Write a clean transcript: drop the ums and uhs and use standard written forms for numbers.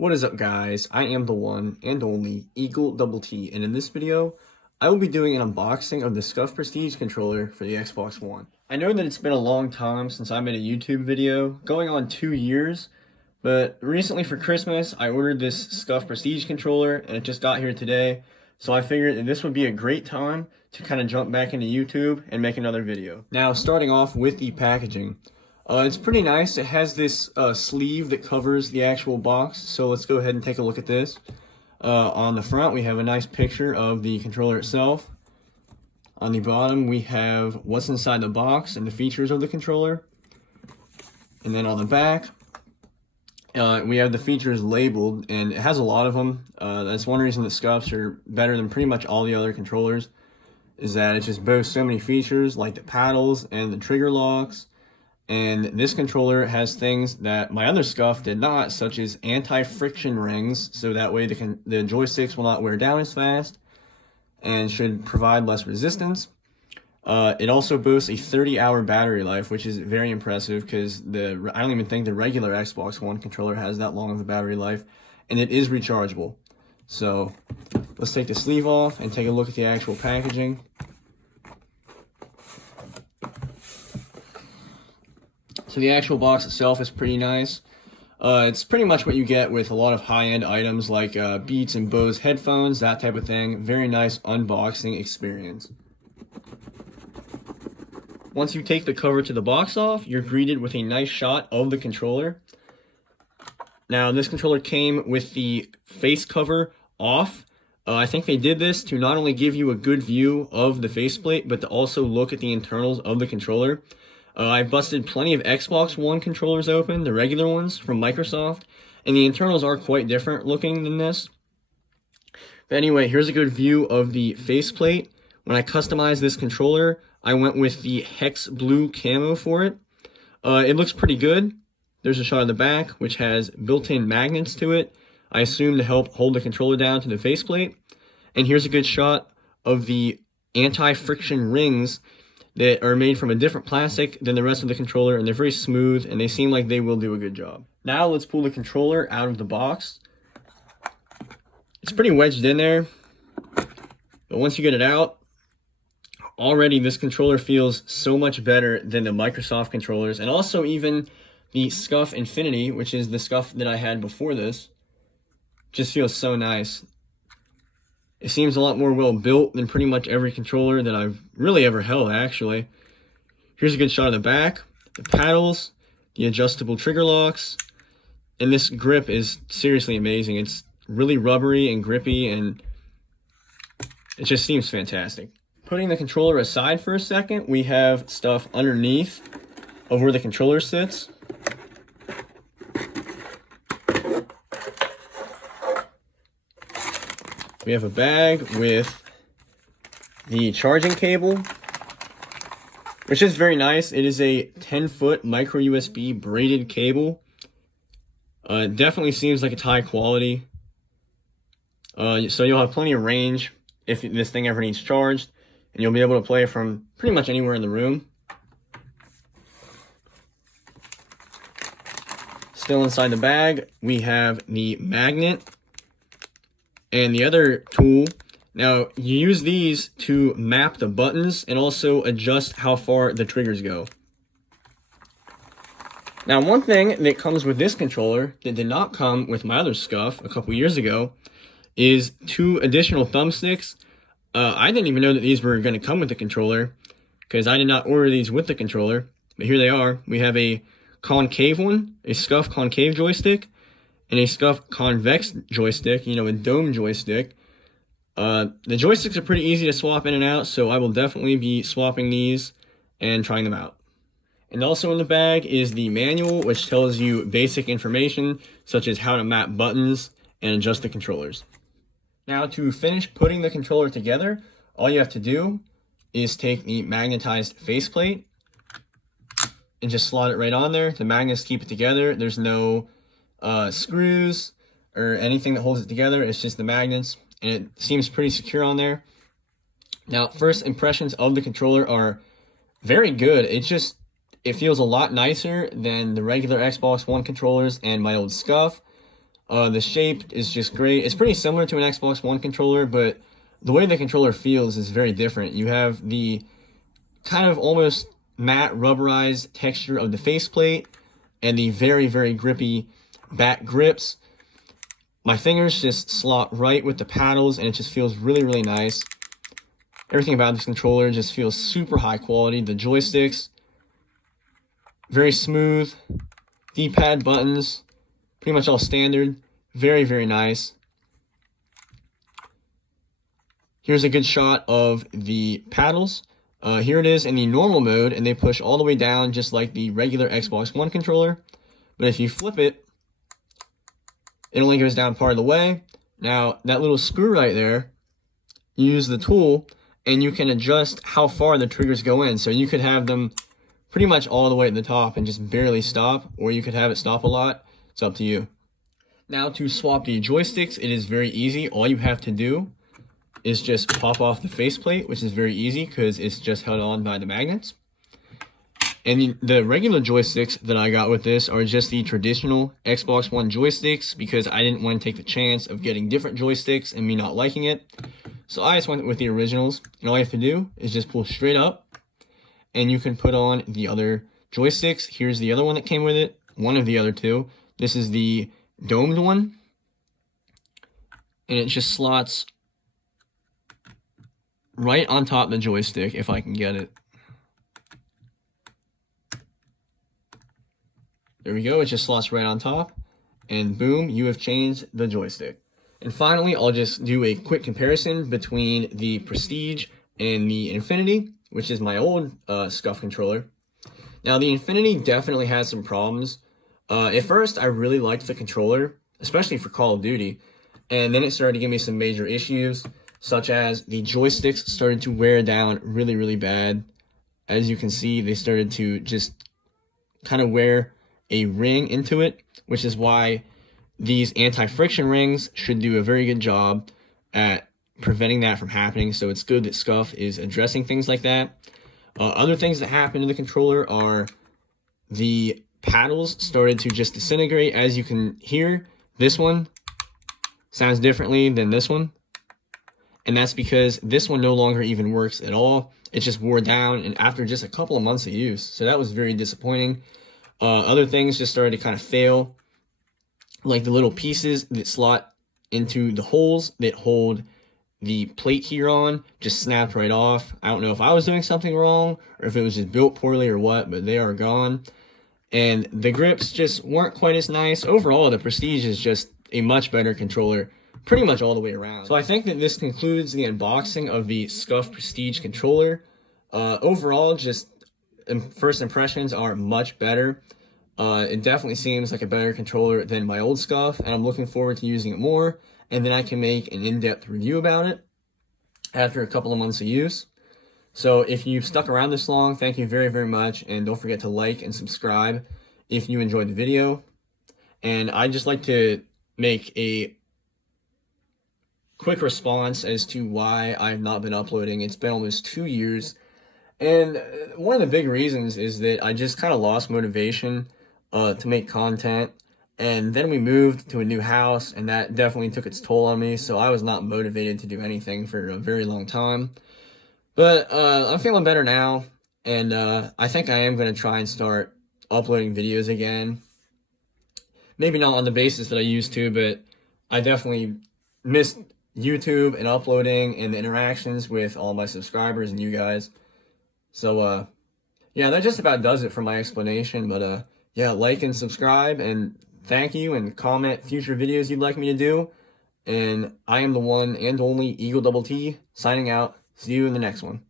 What is up, guys? I am the one and only Eagle Double T, and in this video I will be doing an unboxing of the Scuf Prestige controller for the Xbox One. I know that it's been a long time since I made a YouTube video, going on 2 years, but recently for Christmas I ordered this Scuf Prestige controller and it just got here today, so I figured that this would be a great time to kind of jump back into YouTube and make another video. Now, starting off with the packaging. It's pretty nice. It has this sleeve that covers the actual box, so let's go ahead and take a look at this. On the front, we have a nice picture of the controller itself. On the bottom, we have what's inside the box and the features of the controller. And then on the back, we have the features labeled, and it has a lot of them. That's one reason that Scufs are better than pretty much all the other controllers, is that it just boasts so many features like the paddles and the trigger locks. And this controller has things that my other Scuf did not, such as anti-friction rings, so that way the joysticks will not wear down as fast and should provide less resistance. It also boasts a 30-hour battery life, which is very impressive because I don't even think the regular Xbox One controller has that long of a battery life, and it is rechargeable. So let's take the sleeve off and take a look at the actual packaging. So the actual box itself is pretty nice. It's pretty much what you get with a lot of high-end items like Beats and Bose headphones, that type of thing. Very nice unboxing experience. Once you take the cover to the box off, you're greeted with a nice shot of the controller. Now, this controller came with the face cover off. I think they did this to not only give you a good view of the faceplate, but to also look at the internals of the controller. I busted plenty of Xbox One controllers open, the regular ones from Microsoft, and the internals are quite different looking than this. But anyway, here's a good view of the faceplate. When I customized this controller, I went with the Hex Blue camo for it. It looks pretty good. There's a shot of the back, which has built-in magnets to it, I assume to help hold the controller down to the faceplate. And here's a good shot of the anti-friction rings that are made from a different plastic than the rest of the controller, and they're very smooth, and they seem like they will do a good job. Now let's pull the controller out of the box. It's pretty wedged in there, but once you get it out, already this controller feels so much better than the Microsoft controllers, and also even the Scuf Infinity, which is the Scuf that I had before this, just feels so nice. It seems a lot more well built than pretty much every controller that I've really ever held, actually. Here's a good shot of the back, the paddles, the adjustable trigger locks, and this grip is seriously amazing. It's really rubbery and grippy, and it just seems fantastic. Putting the controller aside for a second, we have stuff underneath of where the controller sits. We have a bag with the charging cable, which is very nice. It is a 10-foot micro USB braided cable. It definitely seems like it's high quality. So you'll have plenty of range if this thing ever needs charged, and you'll be able to play from pretty much anywhere in the room. Still inside the bag, we have the magnet and the other tool. Now, you use these to map the buttons and also adjust how far the triggers go. Now, one thing that comes with this controller that did not come with my other Scuf a couple years ago is 2 additional thumbsticks. I didn't even know that these were going to come with the controller because I did not order these with the controller, but here they are. We have a concave one, a Scuf concave joystick, and a Scuf convex joystick, a dome joystick. The joysticks are pretty easy to swap in and out, so I will definitely be swapping these and trying them out. And also in the bag is the manual, which tells you basic information, such as how to map buttons and adjust the controllers. Now, to finish putting the controller together, all you have to do is take the magnetized faceplate and just slot it right on there. The magnets keep it together. There's no screws or anything that holds it together. It's just the magnets, and it seems pretty secure on there. Now, first impressions of the controller are very good. It feels a lot nicer than the regular Xbox One controllers and my old Scuf. The shape is just great. It's pretty similar to an Xbox One controller, but the way the controller feels is very different. You have the kind of almost matte rubberized texture of the faceplate and the very, very grippy back grips. My fingers just slot right with the paddles, and it just feels really, really nice. Everything about this controller just feels super high quality. The joysticks, very smooth. D-pad buttons, pretty much all standard. Very, very nice. Here's a good shot of the paddles. Here it is in the normal mode, and they push all the way down just like the regular Xbox One controller. But if you flip it, it only goes down part of the way. Now, that little screw right there, you use the tool, and you can adjust how far the triggers go in. So you could have them pretty much all the way at the top and just barely stop, or you could have it stop a lot. It's up to you. Now, to swap the joysticks, it is very easy. All you have to do is just pop off the faceplate, which is very easy because it's just held on by the magnets. And the regular joysticks that I got with this are just the traditional Xbox One joysticks because I didn't want to take the chance of getting different joysticks and me not liking it. So I just went with the originals, and all you have to do is just pull straight up, and you can put on the other joysticks. Here's the other one that came with it, one of the other two. This is the domed one, and it just slots right on top of the joystick, if I can get it. There we go, it just slots right on top, and boom, you have changed the joystick. And finally, I'll just do a quick comparison between the Prestige and the Infinity, which is my old Scuf controller. Now, the Infinity definitely has some problems. At first, I really liked the controller, especially for Call of Duty, and then it started to give me some major issues, such as the joysticks started to wear down really, really bad. As you can see, they started to just kind of wear a ring into it, which is why these anti-friction rings should do a very good job at preventing that from happening. So it's good that Scuf is addressing things like that. Other things that happen to the controller are the paddles started to just disintegrate. As you can hear, this one sounds differently than this one. And that's because this one no longer even works at all. It just wore down and after just a couple of months of use. So that was very disappointing. Other things just started to kind of fail, like the little pieces that slot into the holes that hold the plate here on just snapped right off. I don't know if I was doing something wrong or if it was just built poorly or what, but they are gone. And the grips just weren't quite as nice. Overall, the Prestige is just a much better controller pretty much all the way around. So I think that this concludes the unboxing of the Scuf Prestige controller. Overall, just first impressions are much better. It definitely seems like a better controller than my old Scuf, and I'm looking forward to using it more, and then I can make an in-depth review about it after a couple of months of use. So if you've stuck around this long, thank you very, very much, and don't forget to like and subscribe if you enjoyed the video. And I'd just like to make a quick response as to why I've not been uploading. It's been almost 2 years, and one of the big reasons is that I just kind of lost motivation to make content, and then we moved to a new house, and that definitely took its toll on me, so I was not motivated to do anything for a very long time. But I'm feeling better now, and I think I am going to try and start uploading videos again. Maybe not on the basis that I used to, but I definitely missed YouTube and uploading and the interactions with all my subscribers and you guys. So, yeah, that just about does it for my explanation, but yeah, like and subscribe, and thank you, and comment future videos you'd like me to do. And I am the one and only Eagle Double T, signing out. See you in the next one.